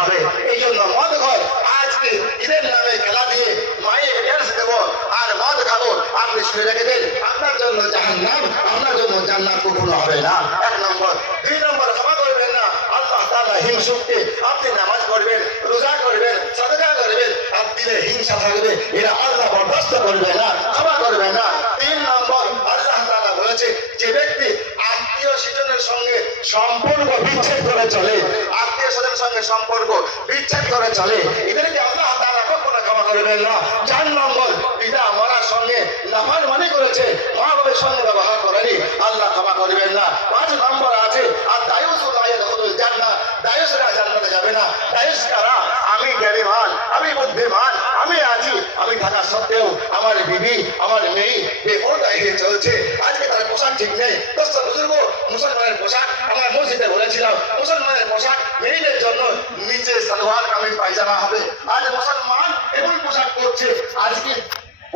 হবে। এই জন্য মদ ঘর আজকে ঈদের নামে খেলা দিয়ে মায়ে ড্যান্স দেবো আর মদ খাবো, আপনি শুনে রেখে দেন, আপনার জন্য জাহান্নাম, আপনার জন্য জান্নাত কখনো হবে না। 1 নম্বর। 2 নম্বর, ক্ষমা করবেন না আল্লাহ তাআলা হিংসুককে। আপনি নামাজ পড়বেন, রোজা করবেন, সাদকা করবেন, আর দিলে হিংসা থাকবে, এরা আল্লাহ বরদাস্ত করবে না, ক্ষমা করবে না। 3 নম্বর, আল্লাহ তাআলা বলেছে যে ব্যক্তি আত্মীয় স্বজনের সঙ্গে সম্পর্ক বিচ্ছেদ করে চলে, আত্মীয় স্বজনের সঙ্গে সম্পর্ক বিচ্ছেদ করে চলে, এদেরকে আল্লাহ তাআলা কখনো ক্ষমা করবেন না। 4 নম্বর, পিতা মাতার সঙ্গে নাফরমানি করেছে, মা বাবার সঙ্গে ব্যবহার করেনি, আল্লাহ ক্ষমা করবেন না। 5 নম্বর আছে আর দায়ুস লা ইয়াদখুলুল জান্নাহ, দায়ুসরা জান্নাতে যাবে না। দায়ুস কারা? আমি জ্ঞানীমান, আমি বুদ্ধিমান, আমি আছি, আমি থাকা সত্ত্বেও আমার বিবি, আমার মেয়ে বেপরদায় হয়ে চলছে, আজকে তার পোশাক ঠিক নেই। দোস্ত বুজুর্গ, মুসলমানের পোশাক, আমার মসজিদে বলেছিলাম মুসলমানের পোশাক মেয়েদের জন্য নিচে সালোয়ার কামিজ পায়জামা হবে। আজ মুসলমান এমন পোশাক পরছে, আজকে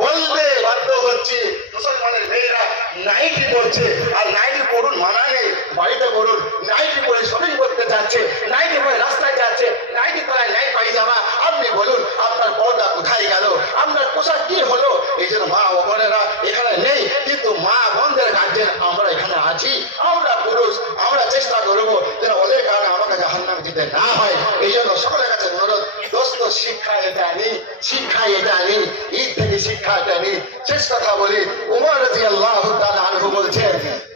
বলতে বাধ্য হচ্ছে মুসলমানের মেয়েরা নাইটি পরছে, আর নাইটি পরুন মানা নেই, বাড়িতে পরুন। নাইটি পরে শপিং করতে যাচ্ছে, নাইটি পরে রাস্তায় যাচ্ছে, নাইটি পরে নাই পায়জামা। আপনি বলুন আপনার পর্দা কোথায় গেল, আপনার পোশাক কি হলো? এই জন্য মা ও বোনেরা এখানে নেই, কিন্তু মা বোনদের গার্জেন আমরা এখানে আছি, আমরা পুরুষ, আমরা চেষ্টা করবো যেন ওদের কারণে আমাকে জাহান্নামে যেতে না হয়। এই জন্য সকলের কাছে অনুরোধ, দোস্ত শিক্ষা এটা নেই, শিক্ষা এটা নেই, ঈদ থেকে শিক্ষা এটা নেই। শেষ কথা বলি, উমর রাদিয়াল্লাহু তাআলা আনহু বলছেন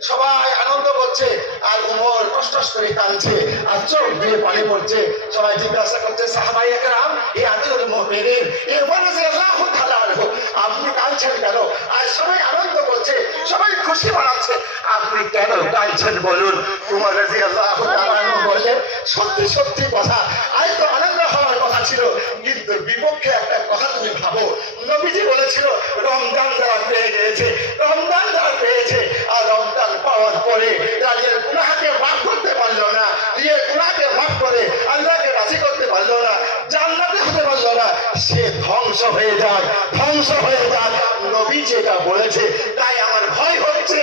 সবাই আনন্দ করছে আর উমর কষ্ট করে কাঁদছে আর চোখ দিয়ে পানি পড়ছে। সবাই জিজ্ঞাসা করছে সাহাবায়ে কেরাম, এই আমিরুল মুমিনিন, এই উমর রাদিয়াল্লাহু তাআলা আনহু, আপনি কাঁদছেন কেন? আর সবাই আনন্দ করছে, সবাই খুশি মানাচ্ছে, আপনি কেন কাঁদছেন বলুন? উমর রাদিয়াল্লাহু তাআলা আনহু বললেন সত্যি সত্যি কথা, আজ তো আনন্দ হওয়ার কথা ছিল, কিন্তু বিপক্ষে একটা কথা তুমি ভাবো, নবীজি বলেছিল রমজান যারা পেয়ে গিয়েছে, রমজান যারা পেয়েছে, আর রমজান পাওয়ার পরে তাদের গুনাহকে মাফ করতে পারলো না, দিয়ে গুনাহকে মাফ করে আল্লাহকে রাজি করতে পারলো না, জান্নাতে হতে পারলো না, সে ধ্বংস হয়ে যাক, ধ্বংস হয়ে যাক। নবীজি এটা বলেছে, তাই আমার ভয় হচ্ছে,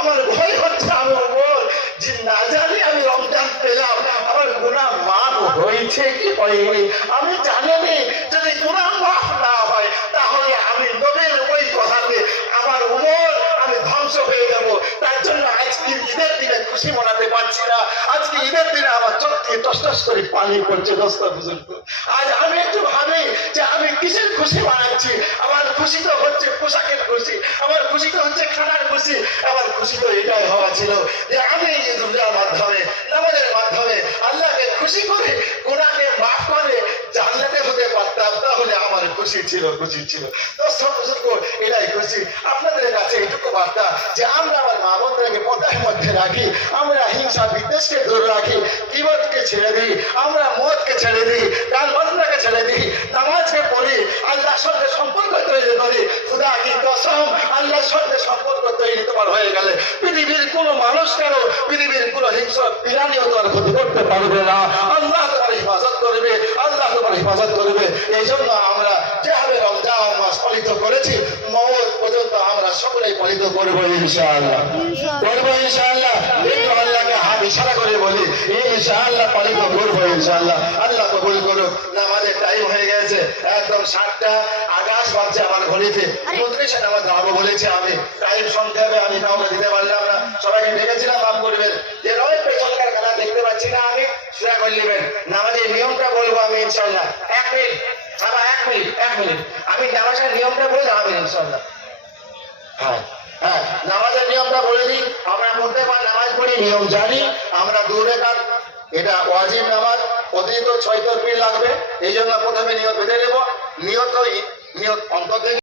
আমার ভয় হচ্ছে আমি বল যে না জানি আমি রমজান পেলাম, আমার গুনাহ মাফ হয়েছে কি হয়নি আমি জানিনি। যদি গুনাহ মাফ না হয় তাহলে আমি নবীর ওই কথাতে আমার উমর আমি ধ্বংস হয়ে যাব। তার জন্য আজকে ঈদের দিনে খুশি মনাতে পারছি না, আজকে ঈদের দিনে আমার চোখ দিয়ে টস টস করে পানি পড়ছে। দোস্ত বুজুর্গ, আজ আমি একটু ভাবি যে আমি কিসের খুশি বানাচ্ছি? আমার খুশি তো হচ্ছে পোশাকের খুশি, আমার খুশি তো হচ্ছে খানার খুশি, আমার খুশি তো এটাই হওয়া ছিল যে আমি রোজার মাধ্যমে, নামাজের মাধ্যমে আল্লাহকে খুশি করে গুনাহকে মাফ করে জান্নাতে হতে পারতাম, তাহলে আমার খুশি ছিল, খুশি ছিল। দোস্ত বুজুর্গ, এটাই খুশি। আপনাদের কাছে এইটুকু বার্তা যে আমরা আমার মা বোনদেরকে পর্দার মধ্যে রাখি, আমরা হিংসা বিদ্বেষকে দূরে রাখি, গীবতকে ছেড়ে দিই, আমরা মদকে ছেড়ে দিই, গান বাজনাকে ছেড়ে দিই, নামাজকে পড়ি, আল্লাহর সঙ্গে সম্পর্ক তৈরি করি। খুদা কি কসম, আল্লাহর সঙ্গে সম্পর্ক তৈরি তোমার হয়ে গেলে পৃথিবীর কোনো মানুষ কেন, পৃথিবীর কোনো হিংস্র প্রাণীও তোমার ক্ষতি করতে পারবে না। আল্লাহ তোমার হেফাজত করবে, আল্লাহ তোমার হেফাজত করবে। এই জন্য আমরা যেভাবে রমজান মাস পালিত করেছি, মওত পর্যন্ত আমরা সকলেই পালিত করবো ইনশাআল্লাহ, করবো ইনশাআল্লাহ। একটু আল্লাহকে হাত ইশারা করে বলি ইনশাআল্লাহ পালিত করবো ইনশাআল্লাহ। আল্লাহ কবুল করুক। নামাজের টাইম হয়ে গেছে, একদম 7টা আকাশ বাজছে আমার ঘড়িতে। 29 নামাজ দাঁড়াবো বলেছে, আমি টাইম শুনতে হবে, আমি কাউকে দিতে পারলাম না, সবাইকে ডেকেছিলাম, মাফ করবেন। যে নয় পেছনকার খেলা দেখতে পাচ্ছি না আমি, সেটা করে নেবেন। নামাজের নিয়মটা বলবো আমি ইনশাআল্লাহ। 1 মিনিট বাবা, 1 মিনিট, 1 মিনিট, আমি নামাজের নিয়মটা বলে যাবেন ইনশাআল্লাহ। হ্যাঁ হ্যাঁ, নামাজের নিয়মটা বলে দিই। আমরা প্রত্যেকবার নামাজ পড়ি, নিয়ম জানি। আমরা 2 রাকাত, এটা ওয়াজিব নামাজ, অতিরিক্ত 6 তাকবীর লাগবে। এই জন্য প্রথমে নিয়ত বেঁধে নেব। নিয়ত অন্তর থেকে